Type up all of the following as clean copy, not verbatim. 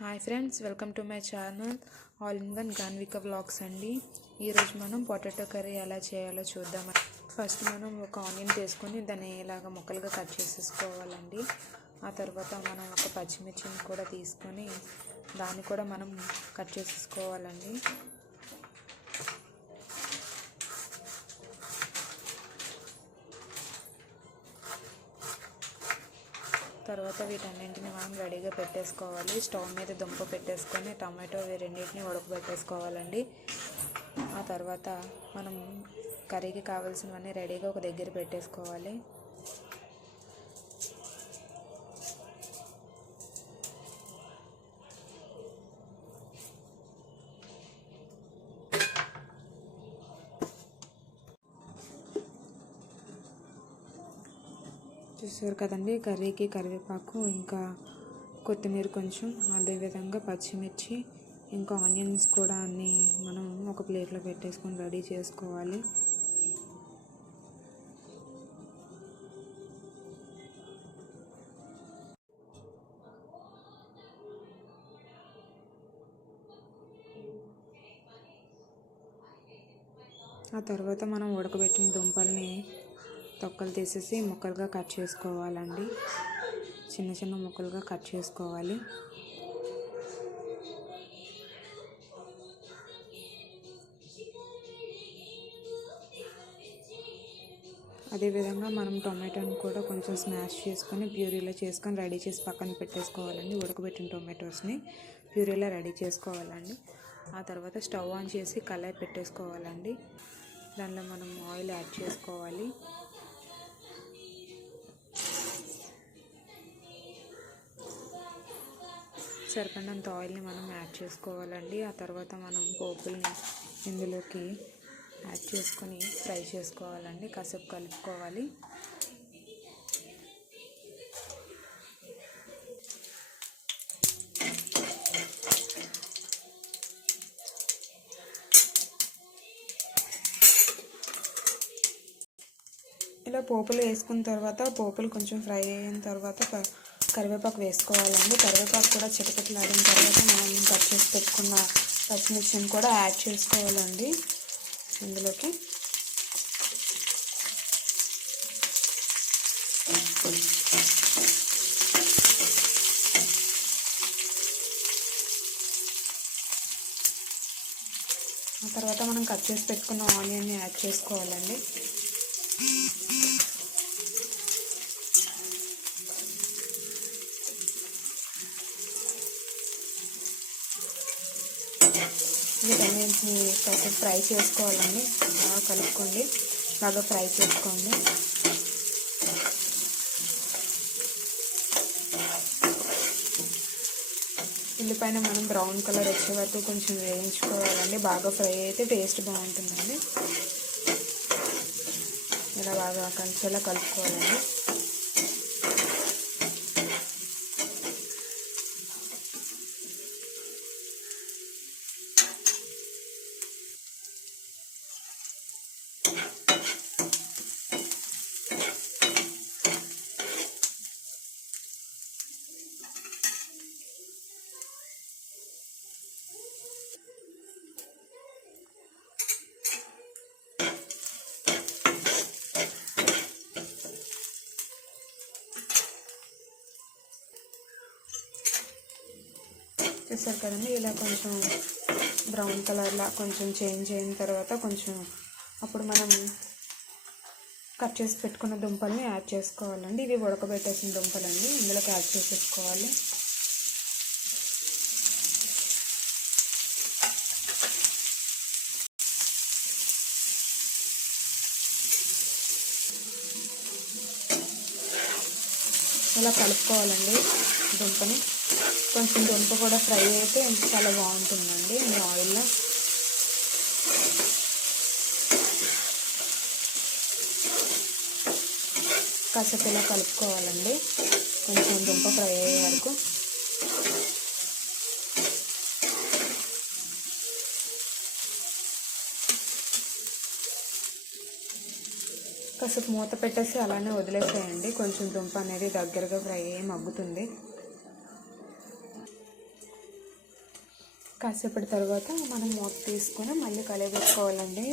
Hi friends, welcome to my channel all in one Ganvika vlogs అండి. ఈరోజు మనం potato curry ఎలా చేయాలో చూద్దాం. ఫస్ట్ మనం ఒక ఆనియన్ తీసుకొని దాన్ని ఇలాగ ముక్కలుగా కట్ చేసేసుకోవాలండి. ఆ తర్వాత మనం ఒక పచ్చిమిర్చిని కూడా తీసుకొని దాన్ని కూడా మనం కట్ చేసేసుకోవాలండి. తర్వాత వీటన్నింటిని మనం రెడీగా పెట్టేసుకోవాలి. స్టవ్ మీద దుంప పెట్టేసుకొని టమాటో రెండింటిని ఉడకబెట్టేసుకోవాలండి. ఆ తర్వాత మనం కర్రీకి కావాల్సినవన్నీ రెడీగా ఒక దగ్గర పెట్టేసుకోవాలి. చూసారు కదండి, కర్రీకి కరివేపాకు ఇంకా కొత్తిమీర కొంచెం, అదేవిధంగా పచ్చిమిర్చి ఇంకా ఆనియన్స్ కూడా అన్నీ మనం ఒక ప్లేట్లో పెట్టేసుకొని రెడీ చేసుకోవాలి. ఆ తర్వాత మనం ఉడకబెట్టిన దుంపల్ని తొక్కలు తీసేసి ముక్కలుగా కట్ చేసుకోవాలండి. చిన్న చిన్న ముక్కలుగా కట్ చేసుకోవాలి. అదేవిధంగా మనం టొమాటోని కూడా కొంచెం స్మాష్ చేసుకొని ప్యూరీలో చేసుకొని రెడీ చేసి పక్కన పెట్టేసుకోవాలండి. ఉడకబెట్టిన టొమాటోస్ని ప్యూరీలో రెడీ చేసుకోవాలండి. ఆ తర్వాత స్టవ్ ఆన్ చేసి కళాయి పెట్టేసుకోవాలండి. దానిలో మనం ఆయిల్ యాడ్ చేసుకోవాలి. సరిపడినంత ఆయిల్ని మనం యాడ్ చేసుకోవాలండి. ఆ తర్వాత మనం పోపుల్ని ఇందులోకి యాడ్ చేసుకొని ఫ్రై చేసుకోవాలండి. కాసేపు కలుపుకోవాలి. ఇలా పోపులు వేసుకున్న తర్వాత పోపులు కొంచెం ఫ్రై అయిన తర్వాత కరివేపాకు వేసుకోవాలండి. కరివేపాకు కూడా చిటపటలాడిన తర్వాత మనం కట్ చేసి పెట్టుకున్న పచ్చిమిర్చిని కూడా యాడ్ చేసుకోవాలండి ఇందులోకి. ఆ తర్వాత మనం కట్ చేసి పెట్టుకున్న ఆనియన్ని యాడ్ చేసుకోవాలండి. వీటన్నింటిని కాసేపు ఫ్రై చేసుకోవాలండి. బాగా కలుపుకోండి, బాగా ఫ్రై చేసుకోండి. ఉల్లిపైన మనం బ్రౌన్ కలర్ వచ్చే వరకు కొంచెం వేయించుకోవాలండి. బాగా ఫ్రై అయితే టేస్ట్ బాగుంటుందండి. ఇలా బాగా కలిసేలా కలుపుకోవాలండి. చూసారు కదండి, ఇలా కొంచెం బ్రౌన్ కలర్లా కొంచెం చేంజ్ అయిన తర్వాత కొంచెం అప్పుడు మనం కట్ చేసి పెట్టుకున్న దుంపల్ని యాడ్ చేసుకోవాలండి. ఇవి ఉడకబెట్టేసిన దుంపలండి, ఇందులోకి యాడ్ చేసేసుకోవాలి. ఇలా కలుపుకోవాలండి దుంపని. కొంచెం దుంప కూడా ఫ్రై అయితే చాలా బాగుంటుందండి ఈ ఆయిల్లో. కాసేపు ఇలా కలుపుకోవాలండి కొంచెం దుంప ఫ్రై అయ్యే వరకు. కాసేపు మూత పెట్టేసి అలానే వదిలేసేయండి. కొంచెం దుంప అనేది దగ్గరగా ఫ్రై అయ్యి మగ్గుతుంది. కాసేపటి తర్వాత మనం మూత తీసుకొని మళ్ళీ కలయబెట్టుకోవాలండి.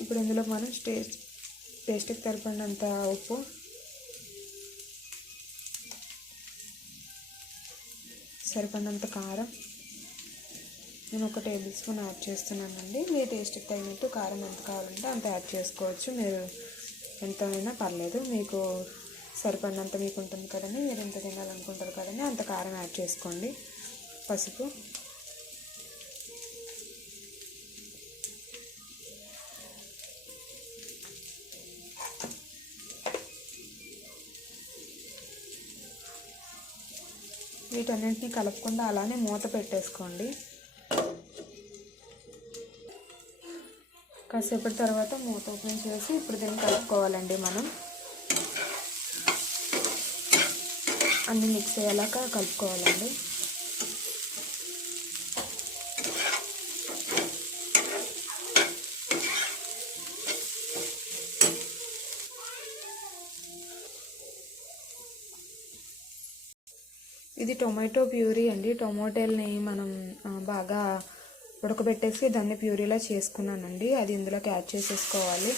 ఇప్పుడు ఇందులో మనం టేస్ట్కి సరిపడినంత ఉప్పు, సరిపడినంత కారం, నేను 1 టేబుల్ స్పూన్ యాడ్ చేస్తున్నానండి. మీ టేస్ట్కి తగినట్టు కారం ఎంత కావాలంటే అంత యాడ్ చేసుకోవచ్చు. మీరు ఎంతైనా పర్లేదు, మీకు సరిపడినంత మీకు ఉంటుంది కదండి, మీరు ఎంత తినాలనుకుంటారు కదండి అంత కారం యాడ్ చేసుకోండి. పసుపు, వీటన్నింటినీ కలుపుకుండా అలానే మూత పెట్టేసుకోండి. కాసేపటి తర్వాత మూత ఓపెన్ చేసి ఇప్పుడు దీన్ని కలుపుకోవాలండి. మనం అన్నీ మిక్స్ అయ్యేలాగా కలుపుకోవాలండి. ఇది టొమాటో ప్యూరీ అండి. టొమాటోల్ని మనం బాగా ఉడకబెట్టేసి దాన్ని ప్యూరీలా చేసుకున్నానండి. అది ఇందులోకి యాడ్ చేసేసుకోవాలి.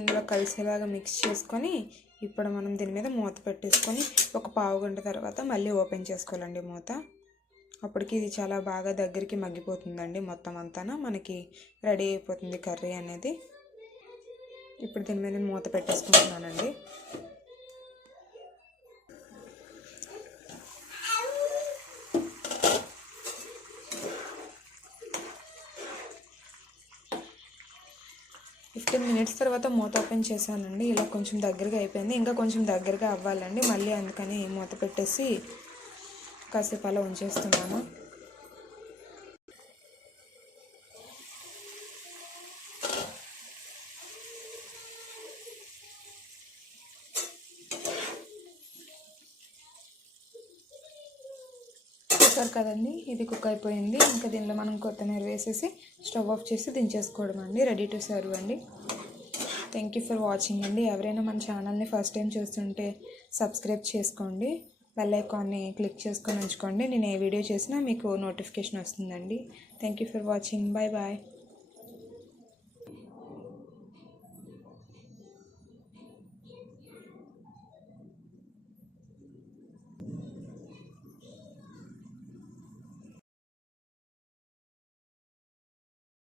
ఇందులో కలిసేలాగా మిక్స్ చేసుకొని ఇప్పుడు మనం దీని మీద మూత పెట్టేసుకొని ఒక పావు గంట తర్వాత మళ్ళీ ఓపెన్ చేసుకోవాలండి మూత. అప్పటికి ఇది చాలా బాగా దగ్గరికి మగ్గిపోతుందండి. మొత్తం అంతా మనకి రెడీ అయిపోతుంది కర్రీ అనేది. ఇప్పుడు దీని మీద నేను మూత పెట్టేసుకుంటున్నానండి. ఫిఫ్టీన్ మినిట్స్ తర్వాత మూత ఓపెన్ చేశానండి. ఇలా కొంచెం దగ్గరగా అయిపోయింది. ఇంకా కొంచెం దగ్గరగా అవ్వాలండి. మళ్ళీ అందుకని మూత పెట్టేసి కాసేపు అలా ఉంచేస్తున్నాను. చూసారు కదండి, ఇది కుక్ అయిపోయింది. ఇంకా దీనిలో మనం కొత్తిమీర వేసేసి స్టవ్ ఆఫ్ చేసి దించేసుకోవడం అండి. రెడీ టు సర్వ్ అండి. థ్యాంక్ యూ ఫర్ వాచింగ్ అండి. ఎవరైనా మన ఛానల్ని ఫస్ట్ టైం చూస్తుంటే సబ్స్క్రైబ్ చేసుకోండి, బెల్ ఐకాన్ని క్లిక్ చేసుకొని ఉంచుకోండి. నేను ఏ వీడియో చేసినా మీకు నోటిఫికేషన్ వస్తుందండి. Thank you for watching. Bye bye.